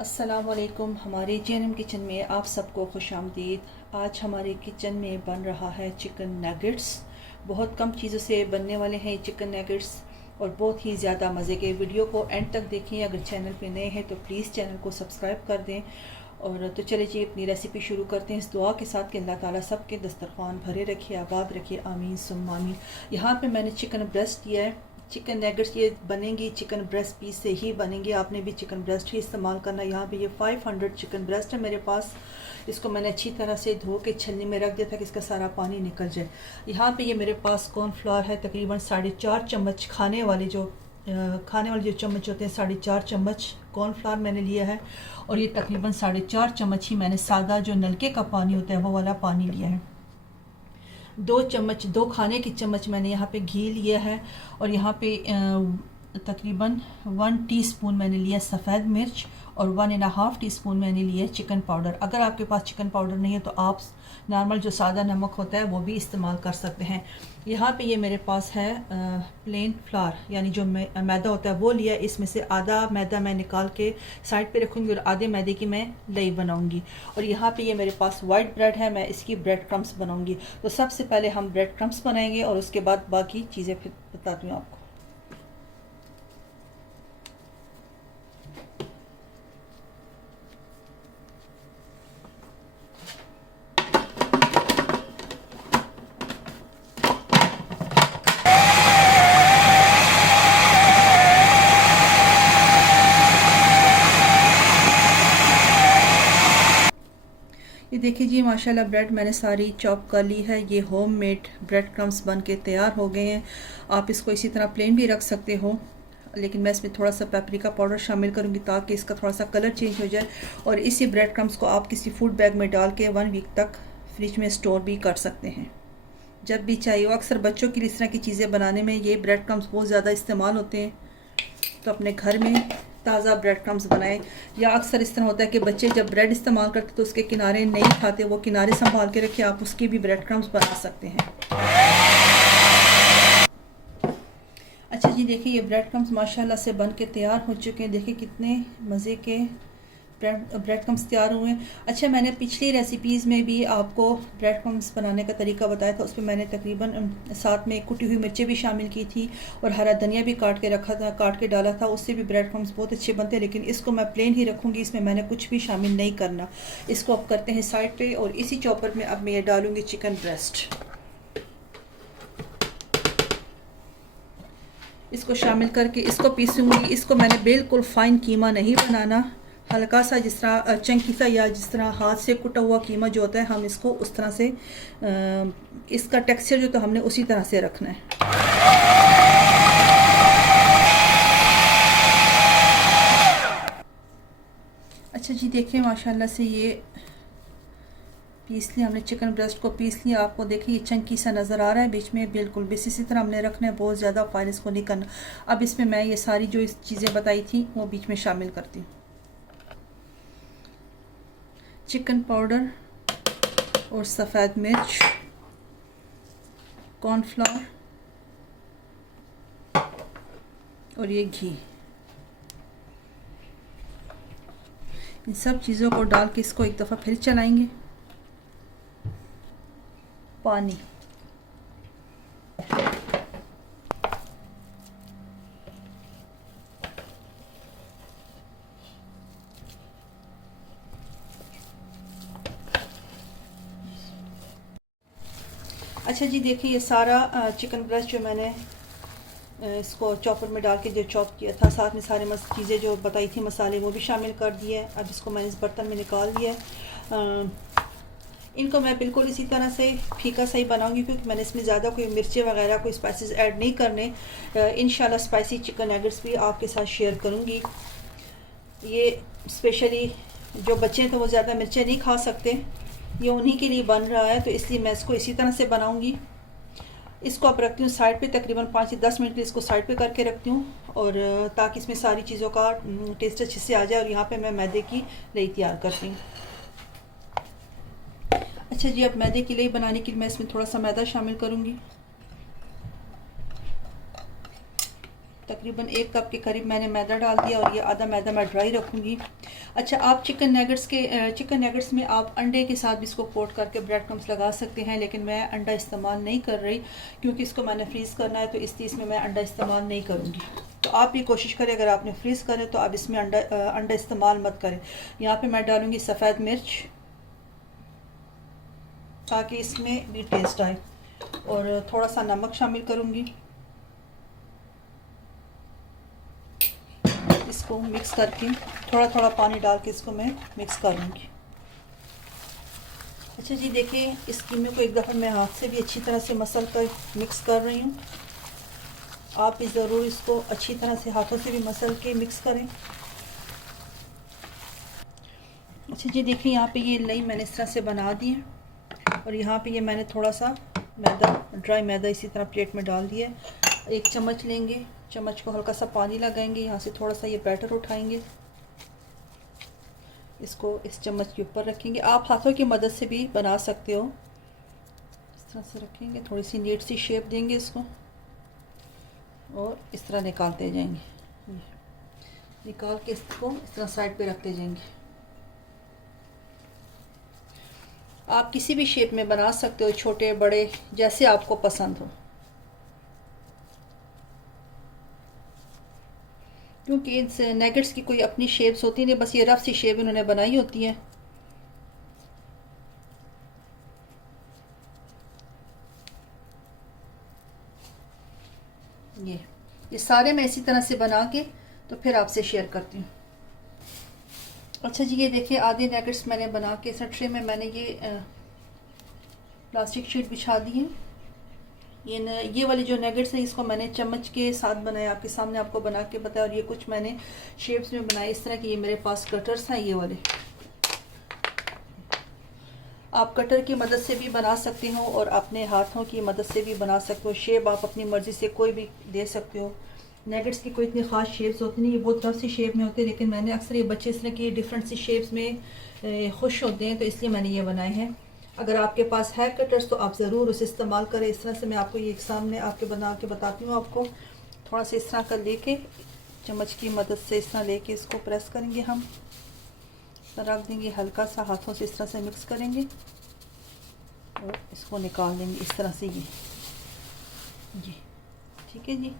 अस्सलामुअलैकुम। हमारे JNM kitchen में आप सबको खुशामदीद। आज हमारे किचन में बन रहा है चिकन नगेट्स। बहुत कम चीज़ों से बनने वाले हैं ये चिकन नगेट्स और बहुत ही ज़्यादा मज़े के। वीडियो को एंड तक देखें। अगर चैनल पे नए हैं तो प्लीज़ चैनल को सब्सक्राइब कर दें। और तो चले जी अपनी रेसिपी शुरू करते हैं इस दुआ के साथ कि अल्लाह ताला सबके दस्तरखान भरे रखे, आबाद रखे, आमीन सुम्मा आमीन। यहाँ पे मैंने चिकन ब्रेस्ट लिया है। चिकन नगेट्स ये बनेंगी चिकन ब्रेस्ट पीस से ही बनेंगे। आपने भी चिकन ब्रेस्ट ही इस्तेमाल करना। यहाँ पे ये 500 चिकन ब्रेस्ट है मेरे पास। इसको मैंने अच्छी तरह से धो के छलनी में रख दिया था कि इसका सारा पानी निकल जाए। यहाँ पे ये मेरे पास कॉर्नफ्लावर है तकरीबन 4.5 चम्मच। खाने वाले जो चम्मच होते हैं 4.5 चम्मच कॉर्नफ्लावर मैंने लिया है। और ये तकरीबन 4.5 चम्मच ही मैंने सादा जो नलके का पानी होता है वो वाला पानी लिया है। 2 खाने की चम्मच मैंने यहाँ पे घी लिया है। और यहाँ पे तकरीबन 1 टीस्पून मैंने लिया सफ़ेद मिर्च और 1.5 टीस्पून मैंने लिया चिकन पाउडर। अगर आपके पास चिकन पाउडर नहीं है तो आप नॉर्मल जो सादा नमक होता है वो भी इस्तेमाल कर सकते हैं। यहाँ पे ये मेरे पास है प्लेन फ्लावर यानी जो मैदा होता है वो लिया। इसमें से आधा मैदा मैं निकाल के साइड पे रखूँगी और आधे मैदे की मैं लई बनाऊँगी। और यहाँ पे ये मेरे पास वाइट ब्रेड है, मैं इसकी ब्रेड क्रम्स बनाऊँगी। तो सबसे पहले हम ब्रेड क्रम्स बनाएंगे और उसके बाद बाकी चीज़ें फिर बताती हूँ आपको। ये देखिए जी माशाल्लाह ब्रेड मैंने सारी चॉप कर ली है। ये होममेड ब्रेड क्रम्स बन के तैयार हो गए हैं। आप इसको इसी तरह प्लेन भी रख सकते हो, लेकिन मैं इसमें थोड़ा सा पेपरिका पाउडर शामिल करूँगी ताकि इसका थोड़ा सा कलर चेंज हो जाए। और इसी ब्रेड क्रम्स को आप किसी फूड बैग में डाल के 1 वीक तक फ्रिज में स्टोर भी कर सकते हैं जब भी चाहिए हो। अक्सर बच्चों की इस तरह की चीज़ें बनाने में ये ब्रेड क्रम्स बहुत ज़्यादा इस्तेमाल होते हैं, तो अपने घर में ताज़ा ब्रेड क्रम्स बनाएं। या अक्सर इस तरह होता है कि बच्चे जब ब्रेड इस्तेमाल करते तो उसके किनारे नहीं खाते, वो किनारे संभाल के रखे, आप उसकी भी ब्रेड क्रम्स बना सकते हैं। अच्छा जी देखिए ये ब्रेड क्रम्स माशाल्लाह से बन के तैयार हो चुके हैं। देखिए कितने मज़े के ब्रेड क्रम्स तैयार हुए हैं। अच्छा मैंने पिछली रेसिपीज़ में भी आपको ब्रेड क्रम्स बनाने का तरीका बताया था। उसमें मैंने तकरीबन साथ में कुटी हुई मिर्चें भी शामिल की थी और हरा धनिया भी काट के डाला था। उससे भी ब्रेड क्रम्स बहुत अच्छे बनते हैं, लेकिन इसको मैं प्लेन ही रखूँगी। इसमें मैंने कुछ भी शामिल नहीं करना। इसको अब करते हैं साइड पर। और इसी चॉपर में अब मैं ये डालूँगी चिकन ब्रेस्ट। इसको शामिल करके इसको पीसूँगी। इसको मैंने बिल्कुल फ़ाइन कीमा नहीं बनाना, हल्का सा जिस तरह चंकी सा या जिस तरह हाथ से कुटा हुआ कीमा जो होता है हम इसको उस तरह से इसका टेक्सचर जो तो हमने उसी तरह से रखना है। अच्छा जी देखिए माशाल्लाह से ये पीस लिया हमने, चिकन ब्रेस्ट को पीस लिया। आपको देखिए ये चंकी सा नज़र आ रहा है बीच में, बिल्कुल भी इसी तरह हमने रखना है, बहुत ज़्यादा फाइन इसको नहीं करना। अब इसमें मैं ये सारी जो चीज़ें बताई थी वो बीच में शामिल करती हूँ। चिकन पाउडर और सफ़ेद मिर्च, कॉर्नफ्लावर और ये घी, इन सब चीज़ों को डाल के इसको एक दफ़ा फिर चलाएंगे। पानी अच्छा जी देखिए ये सारा चिकन ब्रेस्ट जो मैंने इसको चॉपर में डाल के जो चॉप किया था, साथ में सारे चीज़ें जो बताई थी मसाले वो भी शामिल कर दिए। अब इसको मैंने इस बर्तन में निकाल दिया। इनको मैं बिल्कुल इसी तरह से फीका सा ही बनाऊंगी क्योंकि मैंने इसमें ज़्यादा कोई मिर्चें वगैरह कोई स्पाइसेस ऐड नहीं करने। इंशाल्लाह स्पाइसी चिकन नगेट्स भी आपके साथ शेयर करूंगी। ये स्पेशली जो बच्चे हैं तो वो ज़्यादा मिर्चें नहीं खा सकते, ये उन्हीं के लिए बन रहा है, तो इसलिए मैं इसको इसी तरह से बनाऊंगी। इसको अब रखती हूँ साइड पे, तकरीबन 5 से 10 मिनट के लिए इसको साइड पे करके रखती हूँ, और ताकि इसमें सारी चीज़ों का टेस्ट अच्छे से आ जाए। और यहाँ पे मैं मैदे की लई तैयार करती हूँ। अच्छा जी अब मैदे की लई बनाने के लिए मैं इसमें थोड़ा सा मैदा शामिल करूँगी। तकरीबन 1 कप के करीब मैंने मैदा डाल दिया और ये आधा मैदा मैं ड्राई रखूँगी। अच्छा, आप चिकन नगेट्स में आप अंडे के साथ भी इसको कोट करके ब्रेड क्रम्स लगा सकते हैं, लेकिन मैं अंडा इस्तेमाल नहीं कर रही क्योंकि इसको मैंने फ्रीज़ करना है, तो इसमें मैं अंडा इस्तेमाल नहीं करूँगी। तो आप भी कोशिश करें, अगर आपने फ्रीज़ करें तो आप इसमें अंडा इस्तेमाल मत करें। यहाँ पे मैं डालूँगी सफ़ेद मिर्च ताकि इसमें भी टेस्ट आए, और थोड़ा सा नमक शामिल करूँगी। इसको मिक्स करके थोड़ा थोड़ा पानी डाल के इसको मैं मिक्स करूँगी। अच्छा जी, देखिए इस कीमे को एक दफ़ा मैं हाथ से भी अच्छी तरह से मसल कर मिक्स कर रही हूँ। आप भी ज़रूर इसको अच्छी तरह से हाथों से भी मसल के मिक्स करें। अच्छा जी, देखिए यहाँ पे ये लई मैंने इस तरह से बना दी है, और यहाँ पे ये मैंने थोड़ा सा ड्राई मैदा इसी तरह प्लेट में डाल दिया है। एक चम्मच लेंगे, चम्मच को हल्का सा पानी लगाएंगे, यहाँ से थोड़ा सा ये बैटर उठाएंगे, इसको इस चम्मच के ऊपर रखेंगे। आप हाथों की मदद से भी बना सकते हो। इस तरह से रखेंगे, थोड़ी सी नीट सी शेप देंगे इसको, और इस तरह निकालते जाएंगे। निकाल के इसको इस तरह साइड पे रखते जाएंगे। आप किसी भी शेप में बना सकते हो, छोटे बड़े जैसे आपको पसंद हो, क्योंकि इन नेगेट्स की कोई अपनी शेप्स होती नहीं, बस ये रफ सी शेप इन्होंने बनाई होती है। ये सारे मैं इसी तरह से बना के तो फिर आपसे शेयर करती हूँ। अच्छा जी, ये देखिए आधे नेगेट्स मैंने बना के इस ट्रे में मैंने ये प्लास्टिक शीट बिछा दी है। ये वाली जो नेगेट्स हैं इसको मैंने चम्मच के साथ बनाया, आपके सामने आपको बना के बताया, और ये कुछ मैंने शेप्स में बनाए इस तरह की। ये मेरे पास कटर्स हैं ये वाले, आप कटर की मदद से भी बना सकते हो और अपने हाथों की मदद से भी बना सकते हो। शेप आप अपनी मर्ज़ी से कोई भी दे सकते हो। नेगेट्स की कोई इतनी ख़ास शेप्स होती नहीं, ये बहुत रफ सी शेप में होते हैं, लेकिन मैंने अक्सर ये बच्चे इस तरह की डिफरेंट सी शेप्स में खुश होते हैं, तो इसलिए मैंने ये बनाए हैं। अगर आपके पास है कटर्स तो आप ज़रूर उसे इस्तेमाल करें। इस तरह से मैं आपको ये सामने आपके बना के बताती हूँ। आपको थोड़ा सा इस तरह का लेके चम्मच की मदद से इस तरह लेके इसको प्रेस करेंगे, हम रख देंगे, हल्का सा हाथों से इस तरह से मिक्स करेंगे और इसको निकाल देंगे इस तरह से। ये जी ठीक है जी,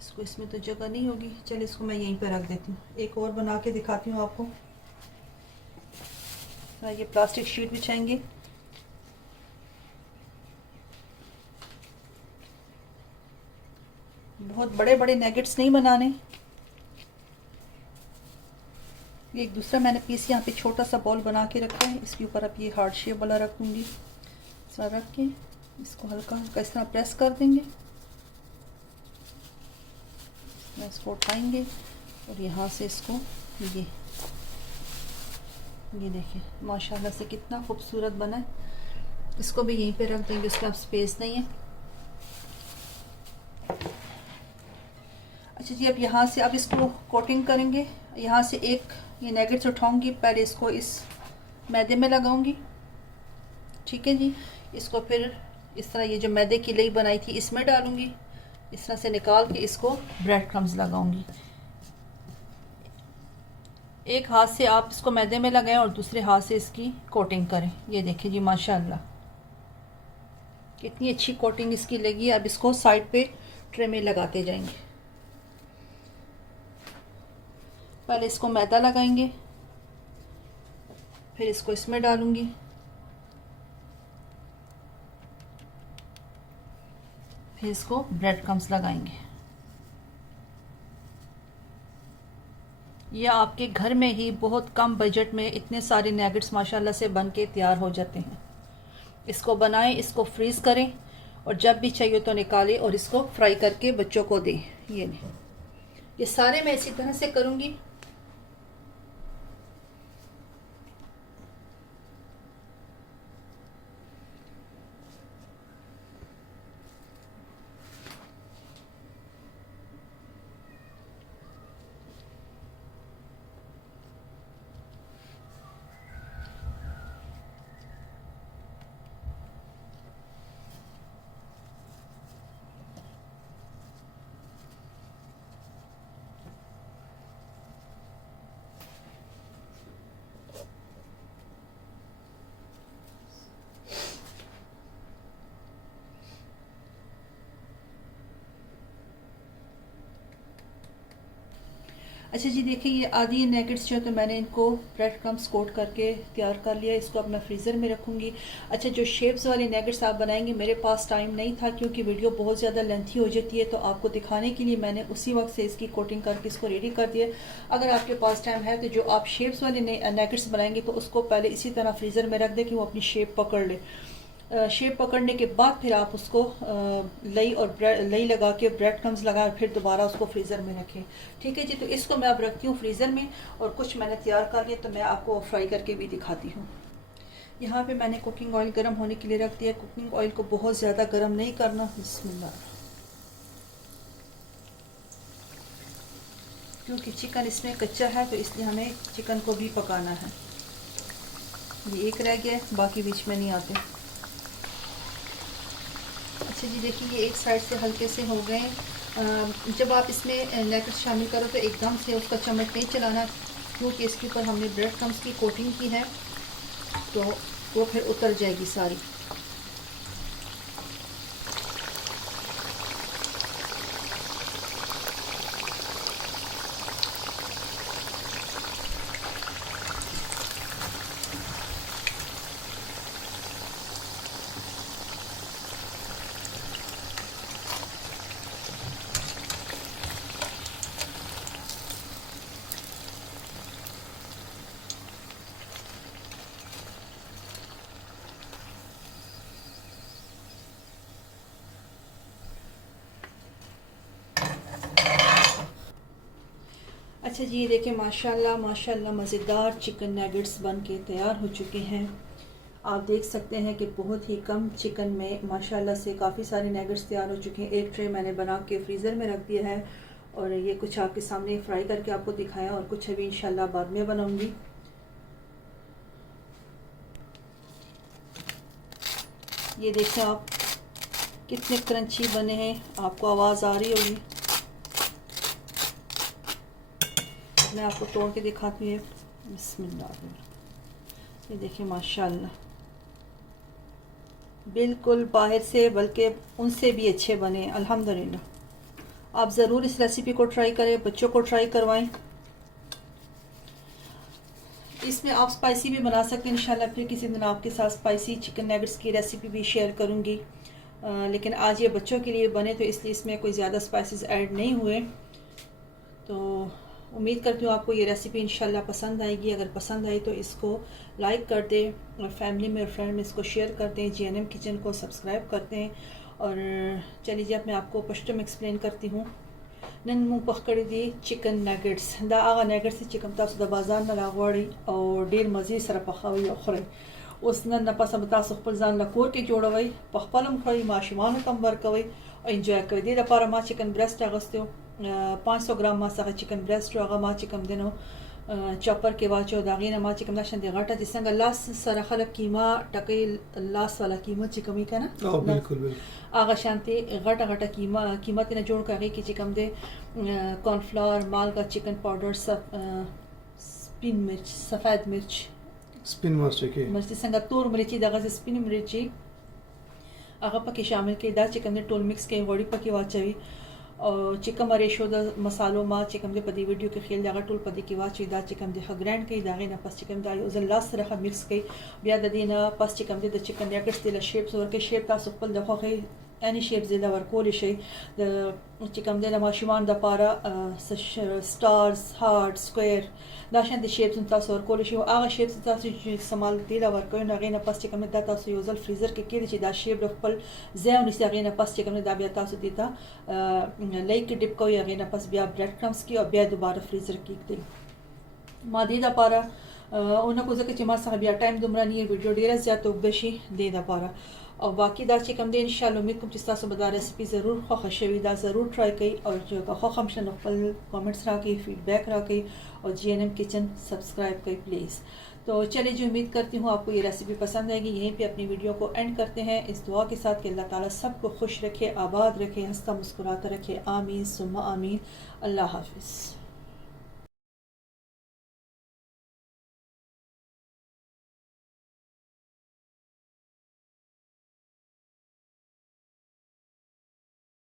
इसको इसमें तो जगह नहीं होगी, चलिए इसको मैं यहीं पे रख देती हूँ। एक और बना के दिखाती हूँ आपको। ये प्लास्टिक शीट बिछाएंगे, बहुत बड़े बड़े नेगेट्स नहीं बनाने। ये एक दूसरा मैंने पीस यहाँ पे छोटा सा बॉल बना के रखा है, इसके ऊपर अब ये हार्ट शेप वाला रख दूँगी। इस तरह रख के इसको हल्का हल्का इस तरह प्रेस कर देंगे, इसको उठाएंगे और यहाँ से इसको ये देखिए माशाल्लाह से कितना खूबसूरत बना है। इसको भी यहीं पे रख देंगे, उसका अब स्पेस नहीं है। अच्छा जी, अब यहाँ से अब इसको कोटिंग करेंगे। यहाँ से एक ये नेगेट्स उठाऊंगी, पहले इसको इस मैदे में लगाऊंगी, ठीक है जी। इसको फिर इस तरह ये जो मैदे की लई बनाई थी इसमें डालूंगी, इस तरह से निकाल के इसको ब्रेड क्रम्स लगाऊंगी। एक हाथ से आप इसको मैदे में लगाएं और दूसरे हाथ से इसकी कोटिंग करें। ये देखिए जी माशाल्लाह कितनी अच्छी कोटिंग इसकी लगी है। अब इसको साइड पे ट्रे में लगाते जाएंगे। पहले इसको मैदा लगाएंगे, फिर इसको इसमें डालूंगी, फिर इसको ब्रेड क्रम्स लगाएंगे। यह आपके घर में ही बहुत कम बजट में इतने सारे नैगेट्स माशाल्लाह से बन के तैयार हो जाते हैं। इसको बनाएं, इसको फ्रीज़ करें और जब भी चाहिए तो निकालें और इसको फ्राई करके बच्चों को दें। ये सारे मैं इसी तरह से करूँगी। अच्छा जी, देखिए ये आधी नैगेट्स जो है तो मैंने इनको ब्रेड क्रम्स कोट करके तैयार कर लिया। इसको अब मैं फ्रीज़र में रखूँगी। अच्छा, जो शेप्स वाले नैगेट्स आप बनाएंगे, मेरे पास टाइम नहीं था क्योंकि वीडियो बहुत ज़्यादा लेंथी हो जाती है, तो आपको दिखाने के लिए मैंने उसी वक्त से इसकी कोटिंग करके इसको रेडी कर दिया। अगर आपके पास टाइम है तो जो आप शेप्स वाले नैगेट्स बनाएंगे तो उसको पहले इसी तरह फ्रीज़र में रख दें कि वो अपनी शेप पकड़ ले। शेप पकड़ने के बाद फिर आप उसको लई लगा के ब्रेड क्रम्स लगा फिर दोबारा उसको फ्रीज़र में रखें। ठीक है जी, तो इसको मैं अब रखती हूँ फ्रीज़र में और कुछ मैंने तैयार कर लिया तो मैं आपको फ्राई करके भी दिखाती हूँ। यहाँ पे मैंने कुकिंग ऑयल गर्म होने के लिए रख दिया। कुकिंग ऑयल को बहुत ज़्यादा गर्म नहीं करना। बिस्मिल्लाह, क्योंकि चिकन इसमें कच्चा है तो इसलिए हमें चिकन को भी पकाना है। ये एक रह गया, बाकी बीच में नहीं आते। अच्छा जी, देखिए ये एक साइड से हल्के से हो गए। जब आप इसमें नैगेट्स शामिल करो तो एकदम से उसका चम्मच नहीं चलाना, क्योंकि इसके ऊपर हमने ब्रेड क्रम्स की कोटिंग की है तो वो फिर उतर जाएगी सारी। अच्छा जी, देखिए माशाल्लाह माशाल्लाह मज़ेदार चिकन नैगेट्स बन के तैयार हो चुके हैं। आप देख सकते हैं कि बहुत ही कम चिकन में माशाल्लाह से काफ़ी सारे नैगेट्स तैयार हो चुके हैं। एक ट्रे मैंने बना के फ्रीज़र में रख दिया है और ये कुछ आपके सामने फ्राई करके आपको दिखाया और कुछ अभी इंशाल्लाह बाद में बनाऊंगी। ये देखें आप कितने क्रंची बने हैं, आपको आवाज़ आ रही होगी। मैं आपको तोड़ के दिखाती हूँ। बिस्मिल्लाह, ये देखिए माशाल्लाह बिल्कुल बाहर से बल्कि उनसे भी अच्छे बने अल्हम्दुलिल्लाह। आप ज़रूर इस रेसिपी को ट्राई करें, बच्चों को ट्राई करवाएं। इसमें आप स्पाइसी भी बना सकते हैं। इंशाल्लाह फिर किसी दिन आपके साथ स्पाइसी चिकन नैगेट्स की रेसिपी भी शेयर करूंगी। लेकिन आज ये बच्चों के लिए बने तो इसलिए इसमें कोई ज़्यादा स्पाइसेस ऐड नहीं हुए। तो उम्मीद करती हूँ आपको ये रेसिपी इंशाल्लाह पसंद आएगी। अगर पसंद आई तो इसको लाइक कर दें और फैमिली में और फ्रेंड में इसको शेयर कर दें। GNM किचन को सब्सक्राइब करते हैं। और चलिए जी, अब मैं आपको पश्तो में एक्सप्लेन करती हूँ। नन मुँह पकड़ी दी चिकन नैगेट्स दा आगा नैगेट्स चिकन तासु द बाजार न रागवाड़ी और डेर मज़े सर पखावी और खुरई उस न नपस तासु खपल ज़ान ला कोर के जोड़वई पखपलम खुरई माशिमानो तम वर्कवई और एंजॉय करी दी द पारा मा चिकन ब्रेस्ट अगस्त्यो 500 ग्राम मा सगा चिकन ब्रेस्ट आगा मा चिकन दिनो चॉपर के वाचो दागी नमा चिकन दशन दे घाटा जिसंग लास सर खलक कीमा टके लास वाला कीमा चिकमी का ना बिल्कुल आगा शांति घाटा घाटा कीमा तीन जोड़ कर की चिकन दे कॉर्नफ्लावर माल का चिकन पाउडर स्पिन मिर्च सफ़ेद मिर्च स्पिन मिर्च संग तोर मिर्ची दगा से स्पिन मिर्ची आगा पके शामिल के दा चिकन दे टोल मिक्स के गोड़ी पके वाचवी और चिकन मरेशो द मसालों मा चिकन दे पदी वीडियो के खेल दागा टोल पदी की वाची दा चिकन दे ग्रैंड के दागे ना पस चिकन दा उजल लास्ट रखा मिक्स के बिया दीना पस चिकन दे चिकन नैगेट्स दे शेप्स और के शेप ता सुपल दखो के एनी शेप दे वर कोल शे द चिकन दे माशिमान द पारा स्टार्स हार्ट स्क्वायर दाशन दे शेप्स ता सर कोल शे आगा शेप्स ता इस्तेमाल दे वर को ना गेना पस चिकन दा ता युजल फ्रीजर के दा दा शेप रखल ज़े उन से गेना पस चिकन दा बिया ता देता लाइक डिप को या गेना पस बिया ब्रेड क्रम्स की और बिया दोबारा फ्रीजर की दे मादी दा पारा उन को जके चिमा सा बिया टाइम दुमरा नहीं वीडियो डेरा ज्यादा तो बशी दे दा पारा और बाकी दा चिकन दे इंशाल्लाह उम्मीद कुम चिस्ता से बता रेसिपी ज़रूर खशवीदा ज़रूर ट्राई कई और जो का खमशन नफल कमेंट्स रहा के फीडबैक रहा के और GNM किचन सब्सक्राइब कई प्लीज़। तो चलिए जी, उम्मीद करती हूँ आपको ये रेसिपी पसंद आएगी। यहीं पे अपनी वीडियो को एंड करते हैं इस दुआ के साथ कि अल्लाह ताला सबको खुश रखे, आबाद रखे, हंसता मुस्कुराता रखे। आमीन सुम्मा आमीन। अल्लाह हाफिज़।